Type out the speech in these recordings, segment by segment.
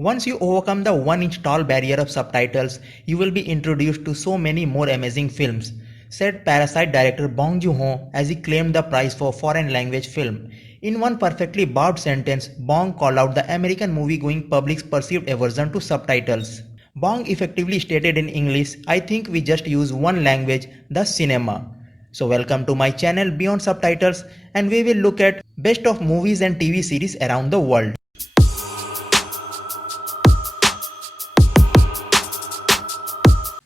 Once you overcome the 1-inch tall barrier of subtitles, you will be introduced to so many more amazing films, said Parasite director Bong Joon-ho as he claimed the prize for foreign language film. In one perfectly barbed sentence, Bong called out the American movie-going public's perceived aversion to subtitles. Bong effectively stated in English, I think we just use one language, the cinema. So welcome to my channel Beyond Subtitles, and we will look at best of movies and TV series around the world.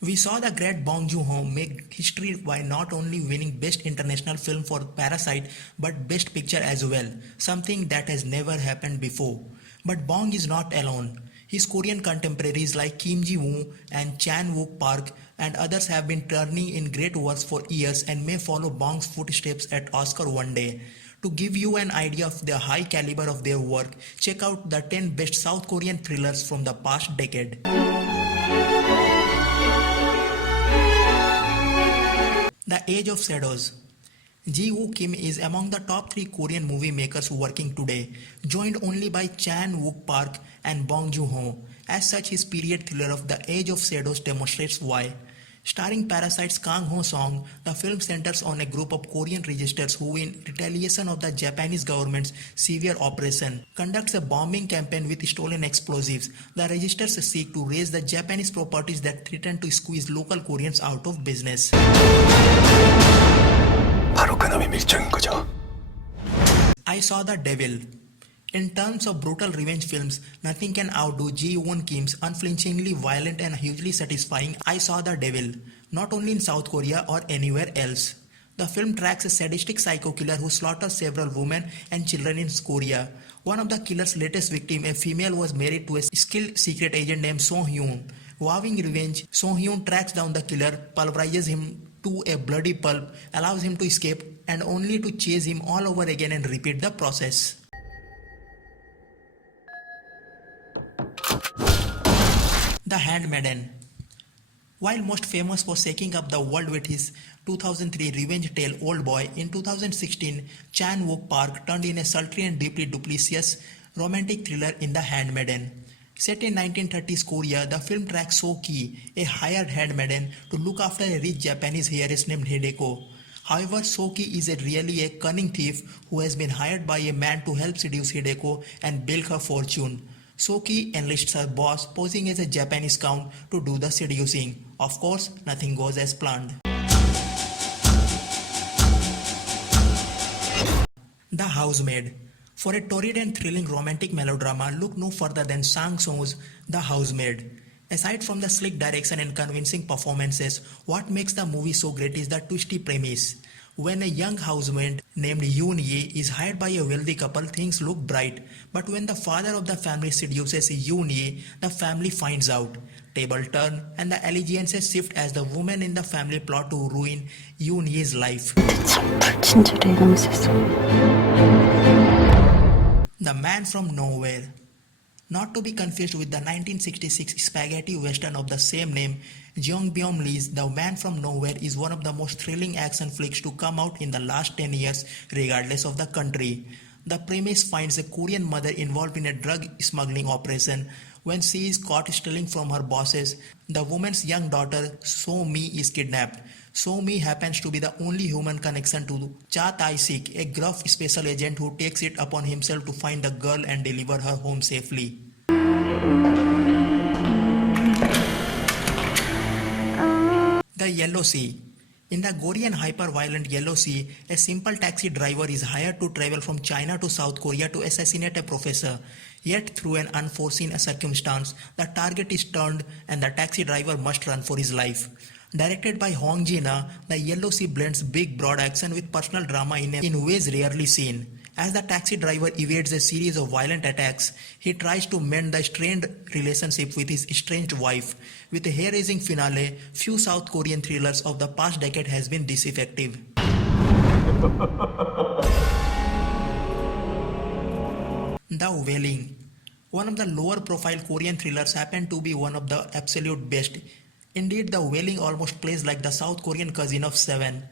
We saw the great Bong Joon-ho make history by not only winning Best International Film for Parasite but Best Picture as well, something that has never happened before. But Bong is not alone. His Korean contemporaries like Kim Ji-woo and Chan Wook Park and others have been turning in great works for years and may follow Bong's footsteps at Oscar one day. To give you an idea of the high caliber of their work, check out the 10 best South Korean thrillers from the past decade. The Age of Shadows. Ji-woo Kim is among the top 3 Korean movie makers working today, joined only by Chan Wook Park and Bong Joon-ho. As such, his period thriller of The Age of Shadows demonstrates why. Starring Parasite's Kang Ho-song, the film centers on a group of Korean resistors who, in retaliation of the Japanese government's severe operation, conducts a bombing campaign with stolen explosives. The resistors seek to raise the Japanese properties that threaten to squeeze local Koreans out of business. 바로 그놈이 밀정인 거죠. I Saw the Devil. In terms of brutal revenge films, nothing can outdo Ji-woo Kim's unflinchingly violent and hugely satisfying I Saw the Devil, not only in South Korea or anywhere else. The film tracks a sadistic psycho killer who slaughters several women and children in Korea. One of the killer's latest victims, a female, was married to a skilled secret agent named Song-hyun. Vowing revenge, Song-hyun tracks down the killer, pulverizes him to a bloody pulp, allows him to escape, and only to chase him all over again and repeat the process. The Handmaiden. While most famous for shaking up the world with his 2003 revenge tale Old Boy, in 2016 Chan Wook Park turned in a sultry and deeply duplicitous romantic thriller in The Handmaiden. Set in 1930s Korea, the film tracks So-ki, a hired handmaiden, to look after a rich Japanese heiress named Hideko. However, So-ki is really a cunning thief who has been hired by a man to help seduce Hideko and bilk her fortune. So-ki enlists her boss, posing as a Japanese count, to do the seducing. Of course, nothing goes as planned. The Housemaid. For a torrid and thrilling romantic melodrama, look no further than Sang Soo's The Housemaid. Aside from the slick direction and convincing performances, what makes the movie so great is the twisty premise. When a young housemaid named Yoon Ye is hired by a wealthy couple, things look bright. But when the father of the family seduces Yoon Ye, the family finds out. Table turn and the allegiances shift as the women in the family plot to ruin Yoon Ye's life. The Man from Nowhere. Not to be confused with the 1966 spaghetti western of the same name, Jeong Byung-lee's The Man from Nowhere is one of the most thrilling action flicks to come out in the last 10 years, regardless of the country. The premise finds a Korean mother involved in a drug smuggling operation. When she is caught stealing from her bosses, the woman's young daughter So-mi is kidnapped. So-mi happens to be the only human connection to Cha Tai-sik, a gruff special agent who takes it upon himself to find the girl and deliver her home safely. The Yellow Sea. In the gory and hyper-violent Yellow Sea, a simple taxi driver is hired to travel from China to South Korea to assassinate a professor. Yet through an unforeseen circumstance, the target is turned and the taxi driver must run for his life. Directed by Hong Jin-ah, The Yellow Sea blends big broad action with personal drama in ways rarely seen. As the taxi driver evades a series of violent attacks, he tries to mend the strained relationship with his estranged wife. With a hair-raising finale, few South Korean thrillers of the past decade has been this effective. The Wailing. One of the lower-profile Korean thrillers happened to be one of the absolute best. Indeed, The Wailing almost plays like the South Korean cousin of Seven.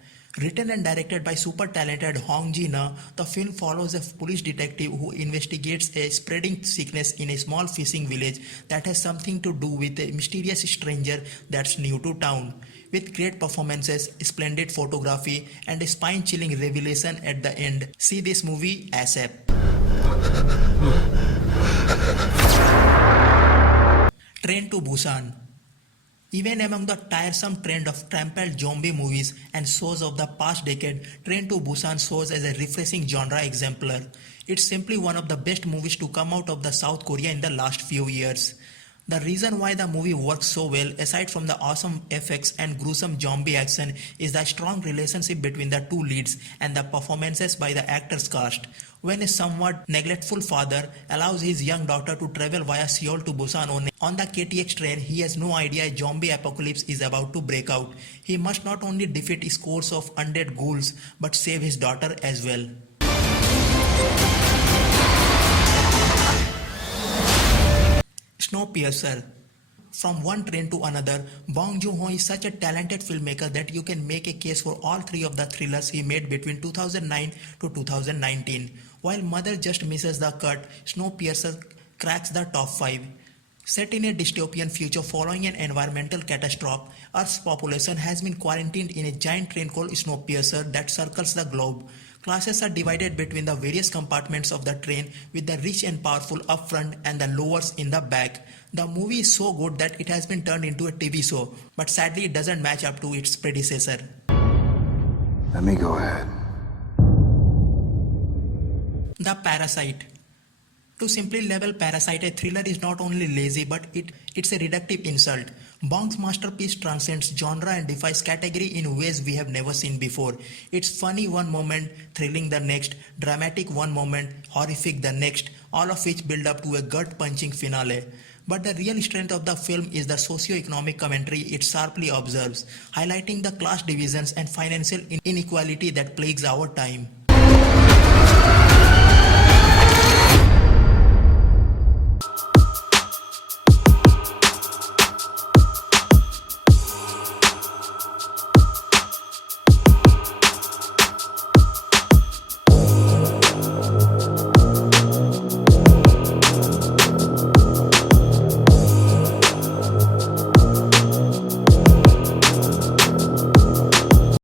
Written and directed by super talented Hong Ji-na, the film follows a police detective who investigates a spreading sickness in a small fishing village that has something to do with a mysterious stranger that's new to town. With great performances, splendid photography, and a spine-chilling revelation at the end, see this movie ASAP. Train to Busan. Even among the tiresome trend of trampled zombie movies and shows of the past decade, Train to Busan shows as a refreshing genre exemplar. It's simply one of the best movies to come out of the South Korea in the last few years. The reason why the movie works so well, aside from the awesome effects and gruesome zombie action, is the strong relationship between the two leads and the performances by the actors cast. When a somewhat neglectful father allows his young daughter to travel via Seoul to Busan on the KTX train, he has no idea a zombie apocalypse is about to break out. He must not only defeat scores of undead ghouls, but save his daughter as well. Snowpiercer. From one train to another, Bong Joon-ho is such a talented filmmaker that you can make a case for all three of the thrillers he made between 2009 to 2019. While Mother just misses the cut, Snowpiercer cracks the top 5. Set in a dystopian future following an environmental catastrophe, Earth's population has been quarantined in a giant train called Snowpiercer that circles the globe. Classes are divided between the various compartments of the train, with the rich and powerful up front and the lowers in the back. The movie is so good that it has been turned into a TV show, but sadly it doesn't match up to its predecessor. Let me go ahead. The Parasite. To simply label Parasite a thriller is not only lazy, but it's a reductive insult. Bong's masterpiece transcends genre and defies category in ways we have never seen before. It's funny one moment, thrilling the next, dramatic one moment, horrific the next, all of which build up to a gut-punching finale. But the real strength of the film is the socio-economic commentary it sharply observes, highlighting the class divisions and financial inequality that plagues our time.